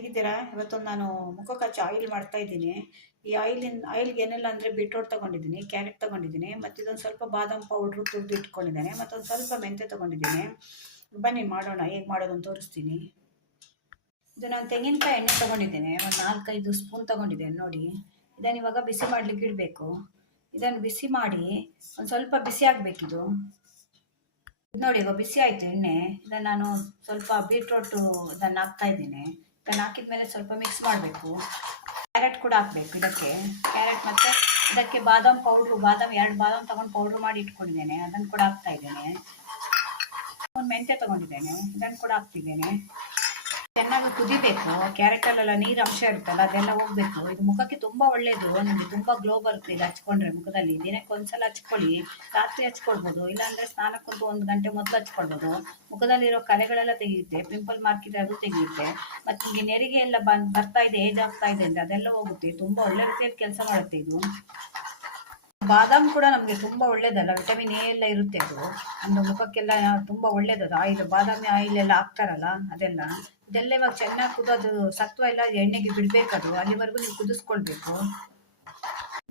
ಹೇಗಿದ್ದೀರಾ? ಇವತ್ತೊಂದು ನಾನು ಮುಖಕ್ಕೆ ಹಚ್ಚೋ ಆಯಿಲ್ ಮಾಡ್ತಾ ಇದ್ದೀನಿ. ಈ ಆಯಿಲ್ಗೆ ಏನೆಲ್ಲ ಅಂದರೆ ಬೀಟ್ರೋಟ್ ತೊಗೊಂಡಿದ್ದೀನಿ, ಕ್ಯಾರೆಟ್ ತೊಗೊಂಡಿದ್ದೀನಿ, ಮತ್ತು ಇದೊಂದು ಸ್ವಲ್ಪ ಬಾದಾಮ್ ಪೌಡ್ರು ತುರಿದು ಇಟ್ಕೊಂಡಿದ್ದೇನೆ, ಮತ್ತೊಂದು ಸ್ವಲ್ಪ ಮೆಂತ್ಯ ತೊಗೊಂಡಿದ್ದೀನಿ. ಬನ್ನಿ ಮಾಡೋಣ, ಹೇಗೆ ಮಾಡೋದು ಅಂತ ತೋರಿಸ್ತೀನಿ. ಇದು ನಾನು ತೆಂಗಿನಕಾಯಿ ಎಣ್ಣೆ ತೊಗೊಂಡಿದ್ದೇನೆ, ಒಂದು 4-5 ಸ್ಪೂನ್ ತೊಗೊಂಡಿದ್ದೇನೆ ನೋಡಿ. ಇದನ್ನು ಇವಾಗ ಬಿಸಿ ಮಾಡಲಿಕ್ಕೆ ಇಡಬೇಕು. ಇದನ್ನು ಬಿಸಿ ಮಾಡಿ ಒಂದು ಸ್ವಲ್ಪ ಬಿಸಿ ಆಗಬೇಕಿದು. ಇದು ನೋಡಿ ಇವಾಗ ಬಿಸಿ ಆಯಿತು ಎಣ್ಣೆ. ಇದನ್ನು ನಾನು ಸ್ವಲ್ಪ ಬೀಟ್ರೋಟು ಇದನ್ನು ಹಾಕ್ತಾ ಇದ್ದೀನಿ. ಇದನ್ನು ಹಾಕಿದ ಮೇಲೆ ಸ್ವಲ್ಪ ಮಿಕ್ಸ್ ಮಾಡಬೇಕು. ಕ್ಯಾರೆಟ್ ಕೂಡ ಹಾಕಬೇಕು ಇದಕ್ಕೆ. ಕ್ಯಾರೆಟ್ ಮತ್ತು ಇದಕ್ಕೆ ಬಾದಾಮ್ ಪೌಡ್ರು, ಎರಡು ಬಾದಾಮ್ ತೊಗೊಂಡು ಪೌಡ್ರ್ ಮಾಡಿ ಇಟ್ಕೊಂಡಿದ್ದೇನೆ, ಅದನ್ನು ಕೂಡ ಹಾಕ್ತಾ ಇದ್ದೇನೆ. ಒಂದು ಮೆಂತ್ಯ ತೊಗೊಂಡಿದ್ದೇನೆ, ಇದನ್ನು ಕೂಡ ಹಾಕ್ತಿದ್ದೇನೆ. ಚೆನ್ನಾಗಿ ಕುದಿಬೇಕು. ಕ್ಯಾರೆಟಲ್ಲೆಲ್ಲ ನೀರು ಅಂಶ ಇರುತ್ತಲ್ಲ ಅದೆಲ್ಲ ಹೋಗ್ಬೇಕು. ಇದು ಮುಖಕ್ಕೆ ತುಂಬ ಒಳ್ಳೆಯದು, ನಿಮಗೆ ತುಂಬ ಗ್ಲೋ ಬರುತ್ತೆ ಇದು ಹಚ್ಕೊಂಡ್ರೆ ಮುಖದಲ್ಲಿ. ದಿನಕ್ಕೆ ಒಂದ್ಸಲ ಹಚ್ಕೊಳ್ಳಿ, ರಾತ್ರಿ ಹಚ್ಕೊಳ್ಬೋದು, ಇಲ್ಲಾಂದರೆ ಸ್ನಾನಕ್ಕಂತೂ 1 ಗಂಟೆ ಮೊದಲು ಹಚ್ಕೊಳ್ಬೋದು. ಮುಖದಲ್ಲಿರೋ ಕಲೆಗಳೆಲ್ಲ ತೆಗೆಯುತ್ತೆ, ಪಿಂಪಲ್ ಮಾರ್ಕ್ ಇದ್ರೆ ಅದು ತೆಗೆಯುತ್ತೆ, ಮತ್ತು ನಿಮಗೆ ನೆರಿಗೆ ಎಲ್ಲ ಬರ್ತಾ ಇದೆ, ಏಜ್ ಆಗ್ತಾ ಇದೆ ಅಂದರೆ ಅದೆಲ್ಲ ಹೋಗುತ್ತೆ. ತುಂಬ ಒಳ್ಳೆ ರೀತಿಯಲ್ಲಿ ಕೆಲಸ ಮಾಡುತ್ತೆ ಇದು. ಬಾದಾಮ್ ಕೂಡ ನಮಗೆ ತುಂಬ ಒಳ್ಳೇದಲ್ಲ, ವಿಟಮಿನ್ ಎ ಎಲ್ಲ ಇರುತ್ತೆ ಅದು. ಒಂದು ಮುಖಕ್ಕೆಲ್ಲ ತುಂಬ ಒಳ್ಳೇದದು ಆಯಿಲ್, ಬಾದಾಮಿ ಆಯಿಲ್ ಎಲ್ಲ ಹಾಕ್ತಾರಲ್ಲ ಅದೆಲ್ಲ. ಇದೆಲ್ಲ ಇವಾಗ ಚೆನ್ನಾಗಿ ಕುದೋದು, ಸತ್ವ ಎಲ್ಲ ಎಣ್ಣೆಗೆ ಬಿಡಬೇಕದು, ಅಲ್ಲಿವರೆಗೂ ನೀವು ಕುದಿಸ್ಕೊಳ್ಬೇಕು.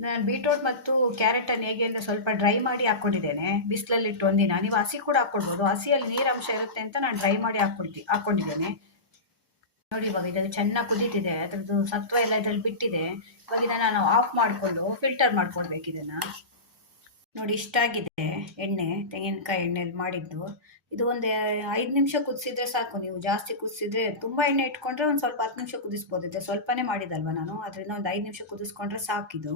ನಾನು ಬೀಟ್ರೋಟ್ ಮತ್ತು ಕ್ಯಾರೆಟನ್ನು ಹೇಗೆ ಅಂದರೆ ಸ್ವಲ್ಪ ಡ್ರೈ ಮಾಡಿ ಹಾಕ್ಕೊಂಡಿದ್ದೇನೆ, ಬಿಸಿಲಲ್ಲಿಟ್ಟು ಒಂದಿನ. ನೀವು ಹಸಿ ಕೂಡ ಹಾಕ್ಕೊಳ್ಬೋದು, ಹಸಿಯಲ್ಲಿ ನೀರಂಶ ಇರುತ್ತೆ ಅಂತ ನಾನು ಡ್ರೈ ಮಾಡಿ ಹಾಕ್ಕೊಂಡಿದ್ದೇನೆ ನೋಡಿ. ಇವಾಗ ಇದನ್ನು ಚೆನ್ನಾಗಿ ಕುದೀತಿದೆ, ಅದರದ್ದು ಸತ್ವ ಎಲ್ಲ ಇದರಲ್ಲಿ ಬಿಟ್ಟಿದೆ. ಇವಾಗ ಇದನ್ನು ನಾನು ಆಫ್ ಮಾಡಿಕೊಂಡು ಫಿಲ್ಟರ್ ಮಾಡ್ಕೊಳ್ಬೇಕು ಇದನ್ನು ನೋಡಿ. ಇಷ್ಟಾಗಿದೆ ಎಣ್ಣೆ, ತೆಂಗಿನಕಾಯಿ ಎಣ್ಣೆಯಲ್ಲಿ ಮಾಡಿದ್ದು. ಇದು ಒಂದು 5 ನಿಮಿಷ ಕುದಿಸಿದ್ರೆ ಸಾಕು. ನೀವು ಜಾಸ್ತಿ ಕುದಿಸಿದ್ರೆ, ತುಂಬ ಎಣ್ಣೆ ಇಟ್ಕೊಂಡ್ರೆ ಒಂದು ಸ್ವಲ್ಪ 10 ನಿಮಿಷ ಕುದಿಸ್ಬೋದಿದೆ. ಸ್ವಲ್ಪನೇ ಮಾಡಿದಲ್ವ ನಾನು, ಅದರಿಂದ ಒಂದು 5 ನಿಮಿಷ ಕುದಿಸ್ಕೊಂಡ್ರೆ ಸಾಕಿದು.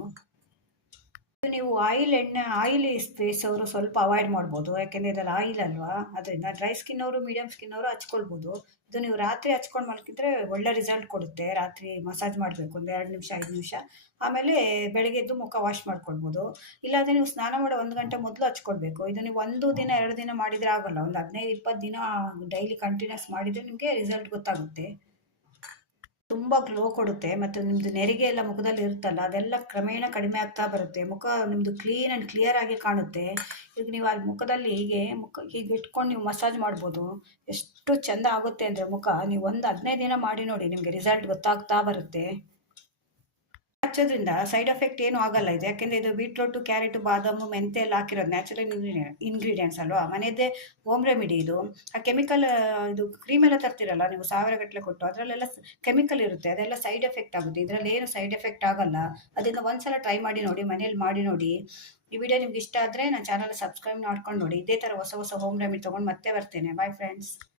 ನೀವು ಆಯಿಲ್ ಫೇಸ್ ಅವರು ಸ್ವಲ್ಪ ಅವಾಯ್ಡ್ ಮಾಡ್ಬೋದು, ಯಾಕೆಂದರೆ ಇದರಲ್ಲಿ ಆಯಿಲ್ ಅಲ್ವಾ. ಅದರಿಂದ ಡ್ರೈ ಸ್ಕಿನ್ ಅವರು, ಮೀಡಿಯಮ್ ಸ್ಕಿನ್ ಅವರು ಹಚ್ಕೊಳ್ಬೋದು. ಇದು ನೀವು ರಾತ್ರಿ ಹಚ್ಕೊಂಡು ಮಲಗಿದ್ರೆ ಒಳ್ಳೆ ರಿಸಲ್ಟ್ ಕೊಡುತ್ತೆ. ರಾತ್ರಿ ಮಸಾಜ್ ಮಾಡಬೇಕು ಒಂದು 2 ನಿಮಿಷ 5 ನಿಮಿಷ, ಆಮೇಲೆ ಬೆಳಗ್ಗೆ ಎದ್ದು ಮುಖ ವಾಶ್ ಮಾಡ್ಕೊಳ್ಬೋದು. ಇಲ್ಲಾಂದರೆ ನೀವು ಸ್ನಾನ ಮಾಡೋ 1 ಗಂಟೆ ಮೊದಲು ಹಚ್ಕೊಳ್ಬೇಕು. ಇದು ನೀವು 1 ದಿನ 2 ದಿನ ಮಾಡಿದರೆ ಆಗೋಲ್ಲ, ಒಂದು 15-20 ದಿನ ಡೈಲಿ ಕಂಟಿನ್ಯೂಸ್ ಮಾಡಿದರೆ ನಿಮಗೆ ರಿಸಲ್ಟ್ ಗೊತ್ತಾಗುತ್ತೆ. ತುಂಬ ಗ್ಲೋ ಕೊಡುತ್ತೆ, ಮತ್ತು ನಿಮ್ಮದು ನೆರಿಗೆ ಎಲ್ಲ ಮುಖದಲ್ಲಿ ಇರುತ್ತಲ್ಲ ಅದೆಲ್ಲ ಕ್ರಮೇಣ ಕಡಿಮೆ ಆಗ್ತಾ ಬರುತ್ತೆ. ಮುಖ ನಿಮ್ಮದು ಕ್ಲೀನ್ ಆ್ಯಂಡ್ ಕ್ಲಿಯರ್ ಆಗಿ ಕಾಣುತ್ತೆ. ಈಗ ನೀವು ಅಲ್ಲಿ ಮುಖದಲ್ಲಿ ಹೀಗೆ ಇಟ್ಕೊಂಡು ನೀವು ಮಸಾಜ್ ಮಾಡ್ಬೋದು. ಎಷ್ಟು ಚೆಂದ ಆಗುತ್ತೆ ಅಂದರೆ ಮುಖ. ನೀವು ಒಂದು 15 ದಿನ ಮಾಡಿ ನೋಡಿ, ನಿಮಗೆ ರಿಸಲ್ಟ್ ಗೊತ್ತಾಗ್ತಾ ಬರುತ್ತೆ. ಹಚ್ಚೋದ್ರಿಂದ ಸೈಡ್ ಎಫೆಕ್ಟ್ ಏನೂ ಆಗಲ್ಲ ಇದು, ಯಾಕೆಂದರೆ ಇದು ಬೀಟ್ರೋಟು, ಕ್ಯಾರೆಟು, ಬಾದಾಮು, ಮೆಂತ್ಯ ಎಲ್ಲ ಹಾಕಿರೋದು ನ್ಯಾಚುರಲ್ ಇಂಗ್ರೀಡಿಯೆಂಟ್ಸ್ ಅಲ್ವಾ, ಮನೆಯದ್ದೇ ಹೋಮ್ ರೆಮಿಡಿ ಇದು. ಆ ಕೆಮಿಕಲ್, ಇದು ಕ್ರೀಮ್ ಎಲ್ಲ ತರ್ತಿರಲ್ಲ ನೀವು 1000 ಗಟ್ಟಲೆ ಕೊಟ್ಟು, ಅದರಲ್ಲೆಲ್ಲ ಕೆಮಿಕಲ್ ಇರುತ್ತೆ, ಅದೆಲ್ಲ ಸೈಡ್ ಎಫೆಕ್ಟ್ ಆಗುತ್ತೆ. ಇದರಲ್ಲಿ ಏನು ಸೈಡ್ ಎಫೆಕ್ಟ್ ಆಗಲ್ಲ. ಅದರಿಂದ ಒಂದ್ಸಲ ಟ್ರೈ ಮಾಡಿ ನೋಡಿ, ಮನೇಲಿ ಮಾಡಿ ನೋಡಿ. ಈ ವಿಡಿಯೋ ನಿಮ್ಗೆ ಇಷ್ಟ ಆದರೆ ನನ್ನ ಚಾನಲ್ ಸಬ್ಸ್ಕ್ರೈಬ್ ಮಾಡ್ಕೊಂಡು ನೋಡಿ. ಇದೇ ಥರ ಹೊಸ ಹೋಮ್ ರೆಮಿಡಿ ತೊಗೊಂಡು ಮತ್ತೆ ಬರ್ತೇನೆ. Bye friends.